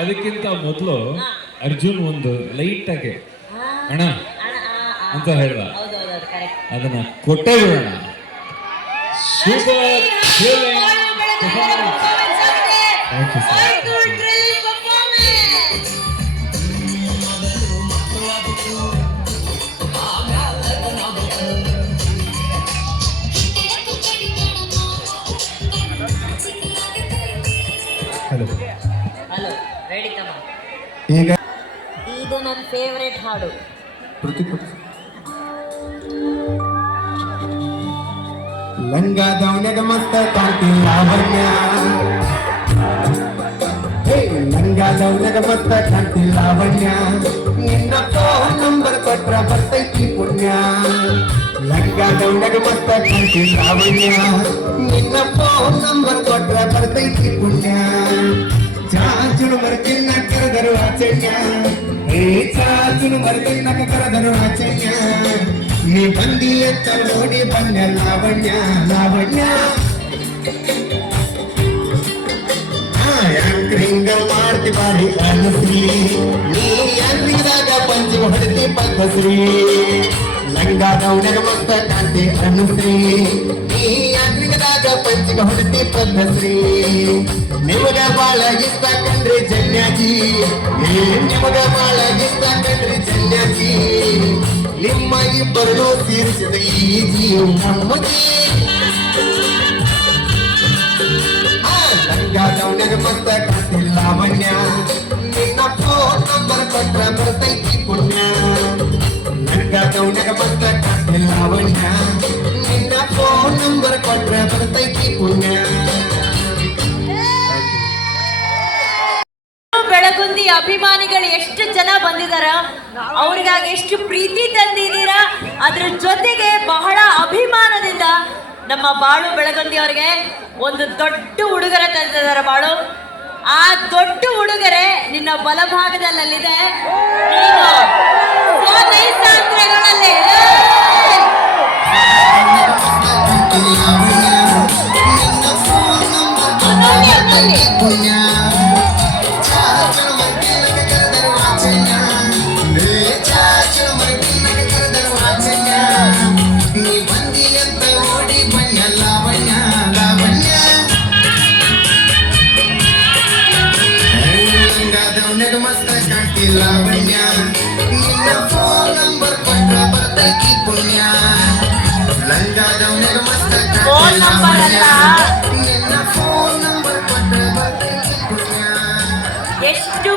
ಅದಕ್ಕಿಂತ ಮೊದಲು ಅರ್ಜುನ್ ಒಂದು ಲೈಟ್ ಆಗಿ ಅಣ್ಣ ಅಂತ ಹೇಳ್ದ, ಅದನ್ನ ಕೊಟ್ಟೇ ಬಿಡೋಣ. ಸೂಪರ್ ಈಗ ಇದು ನನ್ನ ಫೇವರೇಟ್ ಹಾಡು. ಲಂಗ ದೌನ್ಯಾಗ ಮಸ್ತ ಕಾಂತಿ ಲಾವಣ್ಯ, ಲಂಗ ದೌನ್ಯಾಗ ಮಸ್ತ ಕಾಂತಿ ಲಾವಣ್ಯ, ನಿನ್ನ ಫೋನ್ ನಂಬರ್ ಕೊಟ್ರ ಬರ್ತೈತಿ ಪುಣ್ಯ. ಲಂಗ ದೌನ್ಯಾಗ ಮಸ್ತ ಕಾಂತಿ ಲಾವಣ್ಯ, ನಿನ್ನ ಫೋನ್ ನಂಬರ್ ಕೊಟ್ರ ಬರ್ತೈತಿ ಪುಣ್ಯ. ಚಾಚುನು ಮರ್ತಿನ ಕರೆದರು ಆಚಣ್ಯ, ಚಾಚುನು ಮರ್ತಿನ ಕರೆದರು ಆಚಣ್ಯ. ನೀ ಬಂದಿ ಅಂತ ನೋಡಿ ಬನ್ನ ಲಾವಣ್ಯ ಲಾವಣ್ಯ. ಯಾಂಕ್ರಿಂಗ ಮಾಡ್ತಿ ಬಾಡಿ ಅನುಶ್ರೀ, ನೀ ಯಾಂಕ್ರಿಂಗದಾಗ ಪಂಚಿ ಹೊಡೆತಿ ಪದ್ಮಶ್ರೀ. ಲಂಗ ದೌನ್ಯಾಗ ಮಸ್ತ ಕಾಂತಿ ಅನುಶ್ರೀ, ನೀ ಯಾಂಕ್ರಿಂಗದಾಗ ಪಂಚಿಗ ಹೊಡೆತಿ ಪದ್ಮಶ್ರೀ. ನಿಮಗ ಬಾಳ ಇಷ್ಟ ಕಂಡ್ರಿ ಜನ್ಯಾಜಿ, ನಿಮಗ ಬಾಳ ಇಷ್ಟ ಕಂಡ್ರಿ ಜನ್ಯಾಜಿ. ನಿಮ್ಮ ಇಬ್ಬರು ಸೇರಿಸಿದ ಈ ಜೀವ ನಮ್ಮದೇ. ಲಂಗ ದೌನ್ಯಾಗ ಮಸ್ತ ಕಾಂತಿ ಲಾವಣ್ಯ, ನಿನ್ನ ಫೋನ್ ನಂಬರ್ ಕೊಟ್ರ ಬರ್ತೈತಿ ಪುಣ್ಯ. ಲಂಗ ದೌನ್ಯಾಗ ಮಸ್ತ ಕಾಂತಿ ಲಾವಣ್ಯ, ನಿನ್ನ ಫೋನ್ ನಂಬರ್ ಕೊಟ್ರ ಬರ್ತೈತಿ ಪುಣ್ಯ. ಬೆಳಗುಂದಿ ಅಭಿಮಾನಿಗಳು ಎಷ್ಟು ಜನ ಬಂದಿದಾರ, ಅವ್ರಿಗಾಗಿ ಎಷ್ಟು ಪ್ರೀತಿ ತಂದಿದ್ದೀರಾ. ಅದ್ರ ಜೊತೆಗೆ ಬಹಳ ಅಭಿಮಾನದಿಂದ ನಮ್ಮ ಬಾಳು ಬೆಳಗುಂದಿ ಅವ್ರಿಗೆ ಒಂದು ದೊಡ್ಡ ಉಡುಗೊರೆ ತಂದಿದಾರ. ಬಾಳು, ಆ ದೊಡ್ಡ ಉಡುಗೊರೆ ನಿನ್ನ ಬಲಭಾಗದಲ್ಲಿದೆ. ಲಾವಣ್ಯ, ನಿನ್ನ ಫೋನ್ ನಂಬರ್ ಕೊಟ್ರ ಬರ್ತೈತಿ ಪುಣ್ಯ. ಲಂಗ ದೌನ್ಯಾಗ ಮಸ್ತ ಕಾಂತಿ ಲಾವಣ್ಯ, ನಿನ್ನ ಫೋನ್ ನಂಬರ್ ಕೊಟ್ರ ಬರ್ತೈತಿ ಪುಣ್ಯ. ಎಷ್ಟು